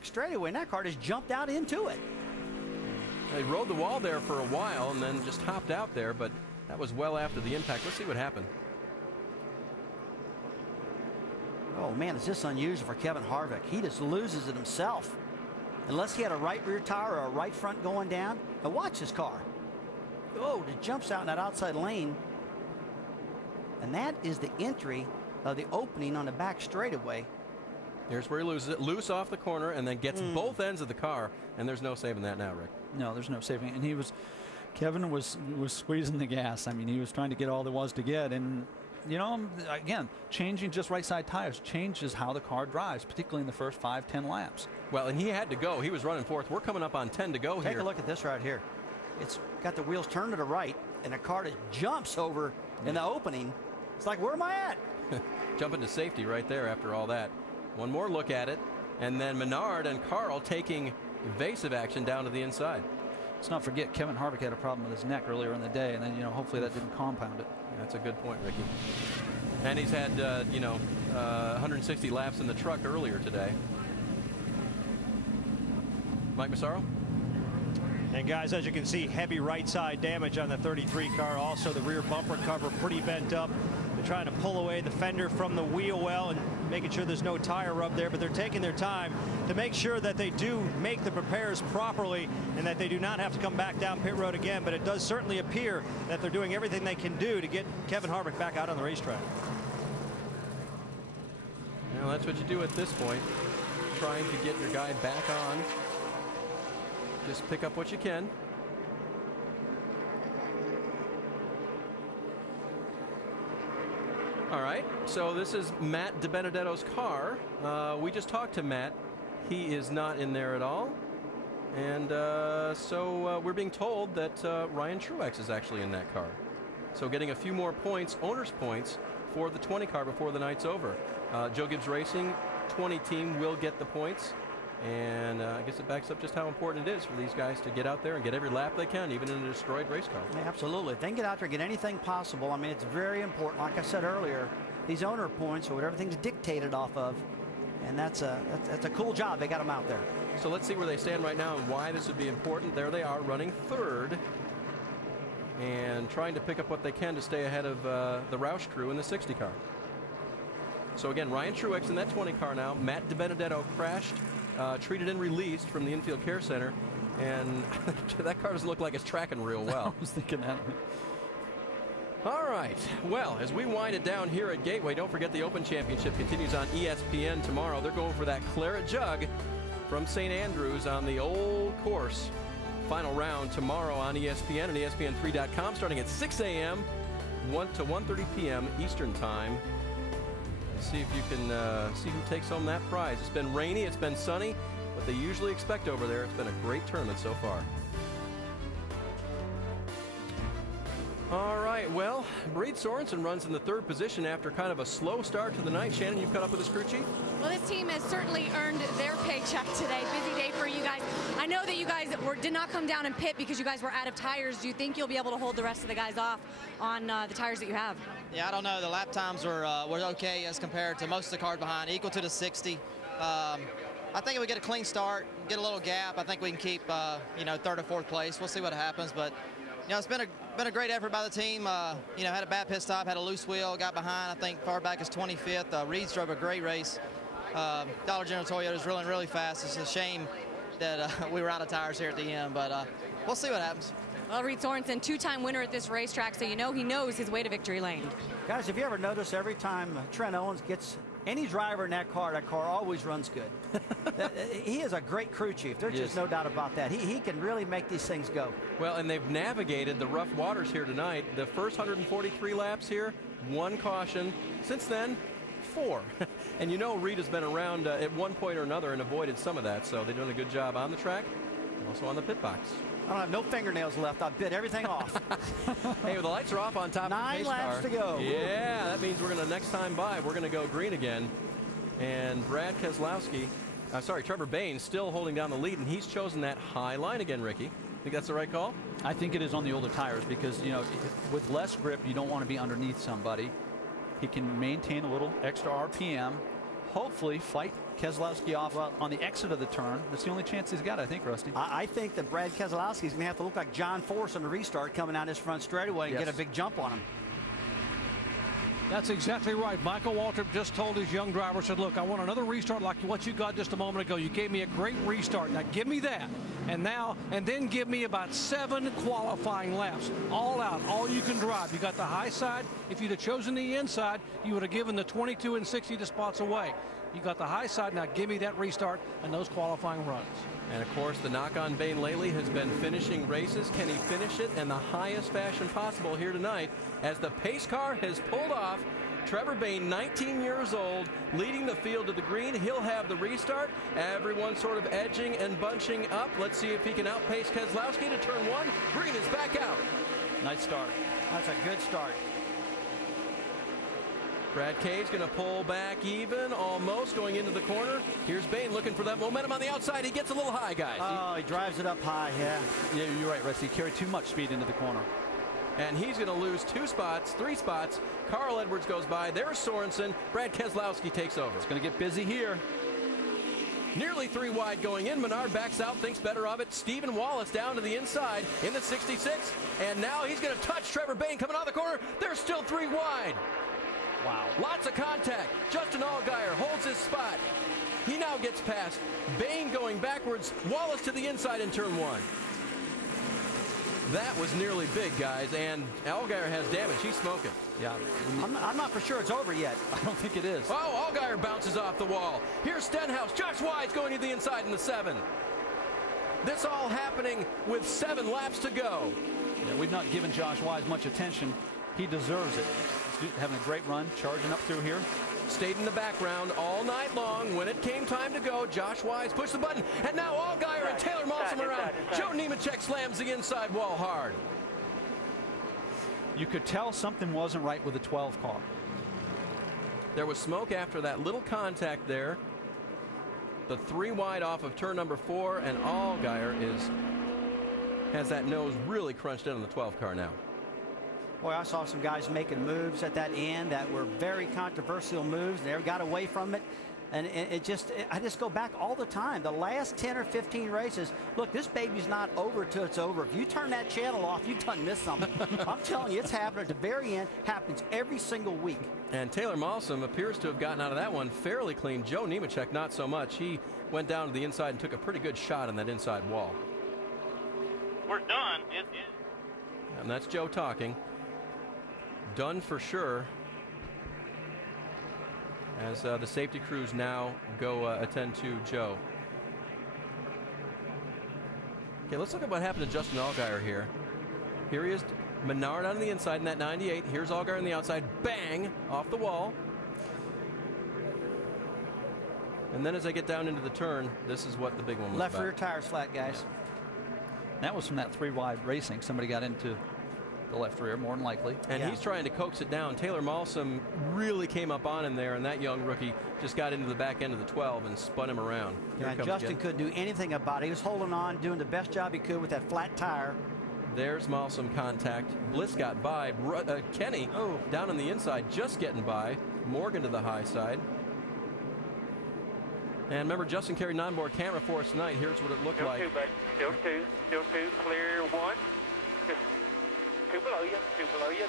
back straightaway, and that car just jumped out into it. They rode the wall there for a while and then just hopped out there, but that was well after the impact. Let's see what happened. Oh man, it's just unusual for Kevin Harvick. He just loses it himself. Unless he had a right rear tire or a right front going down. Now watch this car. Oh, it jumps out in that outside lane. And that is the entry of the opening on the back straightaway. Here's where he loses it, loose off the corner, and then gets both ends of the car, and there's no saving that now, Rick. No, there's no saving it. And Kevin was squeezing the gas. I mean, he was trying to get all there was to get, and you know, again, changing just right side tires changes how the car drives, particularly in the first 5-10 laps. Well, and he had to go. He was running fourth. We're coming up on 10 to go here. Take a look at this right here. It's got the wheels turned to the right, and the car just jumps over in the opening. It's like, where am I at? Jumping to safety right there after all that. One more look at it, and then Menard and Carl taking evasive action down to the inside. Let's not forget, Kevin Harvick had a problem with his neck earlier in the day, and then, you know, hopefully that didn't compound it. That's a good point, Ricky. And he's had, 160 laps in the truck earlier today. Mike Massaro? And guys, as you can see, heavy right side damage on the 33 car. Also, the rear bumper cover pretty bent up. They're trying to pull away the fender from the wheel well and making sure there's no tire rub there, but they're taking their time to make sure that they do make the repairs properly and that they do not have to come back down pit road again. But it does certainly appear that they're doing everything they can do to get Kevin Harvick back out on the racetrack. Well, that's what you do at this point, trying to get your guy back on. Just pick up what you can. All right, so this is Matt DiBenedetto's car. We just talked to Matt. He is not in there at all. And so we're being told that Ryan Truex is actually in that car. So getting a few more points, owner's points, for the 20 car before the night's over. Joe Gibbs Racing 20 team will get the points. And I guess it backs up just how important it is for these guys to get out there and get every lap they can, even in a destroyed race car. Yeah, absolutely. If they can get out there and get anything possible, I mean, it's very important. Like I said earlier, these owner points are what everything's dictated off of. And that's a cool job. They got them out there. So let's see where they stand right now and why this would be important. There they are, running third and trying to pick up what they can to stay ahead of the Roush crew in the 60 car. So again, Ryan Truex in that 20 car now. Matt DiBenedetto crashed. Treated and released from the infield care center, and that car doesn't look like it's tracking real well. I was thinking that. All right, well, as we wind it down here at Gateway, don't forget the Open Championship continues on ESPN tomorrow. They're going for that Claret Jug from St. Andrews on the old course. Final round tomorrow on ESPN and ESPN3.com starting at 6 a.m. 1 to 1:30 p.m. Eastern Time. See if you can see who takes home that prize. It's been rainy, it's been sunny, what they usually expect over there. It's been a great tournament so far. All right, well, Breed Sorensen runs in the third position after kind of a slow start to the night. Shannon, you've caught up with his crew chief? Well, this team has certainly earned their paycheck today. Busy day for you guys. I know that you guys did not come down and pit because you guys were out of tires. Do you think you'll be able to hold the rest of the guys off on the tires that you have? Yeah, I don't know. The lap times were okay as compared to most of the cars behind, equal to the 60. I think if we get a clean start, get a little gap, I think we can keep, third or fourth place. We'll see what happens, but it's been a great effort by the team. Had a bad pit stop, had a loose wheel, got behind. I think far back as 25th. Reeds drove a great race. Dollar General Toyota is rolling really fast. It's a shame that we were out of tires here at the end, but we'll see what happens. Well, Reed Sorensen, two-time winner at this racetrack, so he knows his way to victory lane. Guys, if you ever notice, every time Trent Owens gets any driver in that car always runs good. He is a great crew chief. There's just no doubt about that. He can really make these things go. Well, and they've navigated the rough waters here tonight. The first 143 laps here, 1 caution. Since then, 4. And Reed has been around at one point or another and avoided some of that, so they're doing a good job on the track and also on the pit box. I don't have no fingernails left. I bit everything off. Hey, well, the lights are off on top of the pace car. 9 laps to go. Yeah, that means we're going to, next time by, we're going to go green again. And Brad Keselowski, Trevor Baynes still holding down the lead, and he's chosen that high line again, Ricky. Think that's the right call? I think it is on the older tires because, with less grip, you don't want to be underneath somebody. He can maintain a little extra RPM. hopefully fight Keselowski off on the exit of the turn. That's the only chance he's got, I think, Rusty. I think that Brad Keselowski is going to have to look like John Force on the restart coming out his front straightaway and get a big jump on him. That's exactly right. Michael Waltrip just told his young driver, said, look, I want another restart like what you got just a moment ago. You gave me a great restart. Now give me that. And then give me about 7 qualifying laps. All out, all you can drive. You got the high side. If you'd have chosen the inside, you would have given the 22 and 60 the spots away. You got the high side. Now give me that restart and those qualifying runs. And of course, the knock on Bain lately has been finishing races. Can he finish it in the highest fashion possible here tonight as the pace car has pulled off? Trevor Bain, 19 years old, leading the field to the green. He'll have the restart. Everyone sort of edging and bunching up. Let's see if he can outpace Keselowski to turn 1. Green is back out. Nice start. That's a good start. Brad Kay's going to pull back even, almost going into the corner. Here's Bain looking for that momentum on the outside. He gets a little high, guys. Oh, he drives it up high, yeah. Yeah, you're right, Rusty. He carried too much speed into the corner. And he's going to lose 2 spots, 3 spots. Carl Edwards goes by. There's Sorensen. Brad Keselowski takes over. It's going to get busy here. Nearly 3 wide going in. Menard backs out, thinks better of it. Stephen Wallace down to the inside in the 66. And now he's going to touch Trevor Bain coming out of the corner. There's still 3 wide. Wow. Lots of contact. Justin Allgaier holds his spot. He now gets past. Bain going backwards. Wallace to the inside in turn 1. That was nearly big, guys, and Allgaier has damage. He's smoking. Yeah. I'm not for sure it's over yet. I don't think it is. Oh, Allgaier bounces off the wall. Here's Stenhouse. Josh Wide's going to the inside in the 7. This all happening with 7 laps to go. Yeah, we've not given Josh Wise much attention. He deserves it. He's having a great run, charging up through here. Stayed in the background all night long. When it came time to go, Josh Wise pushed the button, and now Allgaier and Taylor Malsom around. Joe Nemechek slams the inside wall hard. You could tell something wasn't right with the 12 car. There was smoke after that little contact there. The 3 wide off of turn number 4, and Allgaier has that nose really crunched in on the 12 car now. Boy, I saw some guys making moves at that end that were very controversial moves. They never got away from it. And I just go back all the time. The last 10 or 15 races, look, this baby's not over till it's over. If you turn that channel off, you've done missed something. I'm telling you, it's happening at the very end. Happens every single week. And Taylor Malsom appears to have gotten out of that one fairly clean. Joe Nemechek, not so much. He went down to the inside and took a pretty good shot on that inside wall. We're done. And that's Joe talking. Done for sure. As the safety crews now go attend to Joe. Okay, let's look at what happened to Justin Allgaier here. Here he is, Menard on the inside in that 98. Here's Allgaier on the outside. Bang! Off the wall. And then as I get down into the turn, this is what the big one was Left about. rear tires flat, guys. That was from that 3 wide racing. Somebody got into the left rear, more than likely. And he's trying to coax it down. Taylor Malsom really came up on him there, and that young rookie just got into the back end of the 12 and spun him around. Yeah, Justin couldn't do anything about it. He was holding on, doing the best job he could with that flat tire. There's Malsom contact. Bliss got by. Kenny down on the inside, just getting by. Morgan to the high side. And remember, Justin carried an onboard camera for us tonight. Here's what it looked like. Still two, clear 1. Just 2 below you,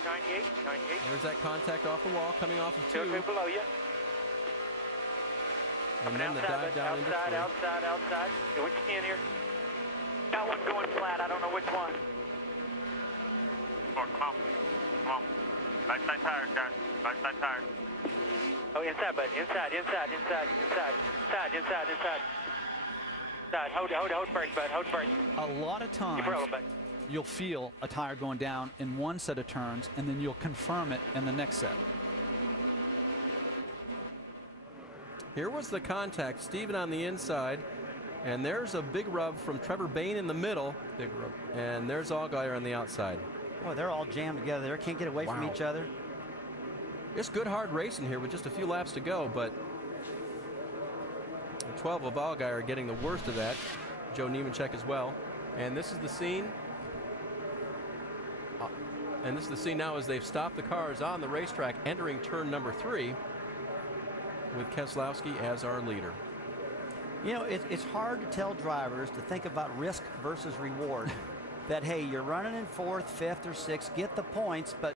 98. There's that contact off the wall coming off of 2. Still 2 below you. And then the dive down into 3. Outside. Hey, what you can here? Got one going flat. I don't know which one. Come on. Right side tires, guys. Right side tires. Oh, inside, bud. Inside. Hold brake, bud. Hold brake. A lot of times you'll feel a tire going down in one set of turns, and then you'll confirm it in the next set. Here was the contact. Steven on the inside. And there's a big rub from Trevor Bain in the middle. Big rub. And there's Allgaier on the outside. Oh, they're all jammed together. They can't get away from each other. It's good hard racing here with just a few laps to go, but 12 of Allgaier getting the worst of that. Joe Nemechek as well. And this is the scene. And this is the scene now as they've stopped the cars on the racetrack entering turn number 3. with Keselowski as our leader. You know, it's hard to tell drivers to think about risk versus reward. That, hey, you're running in 4th, 5th, or 6th, get the points, but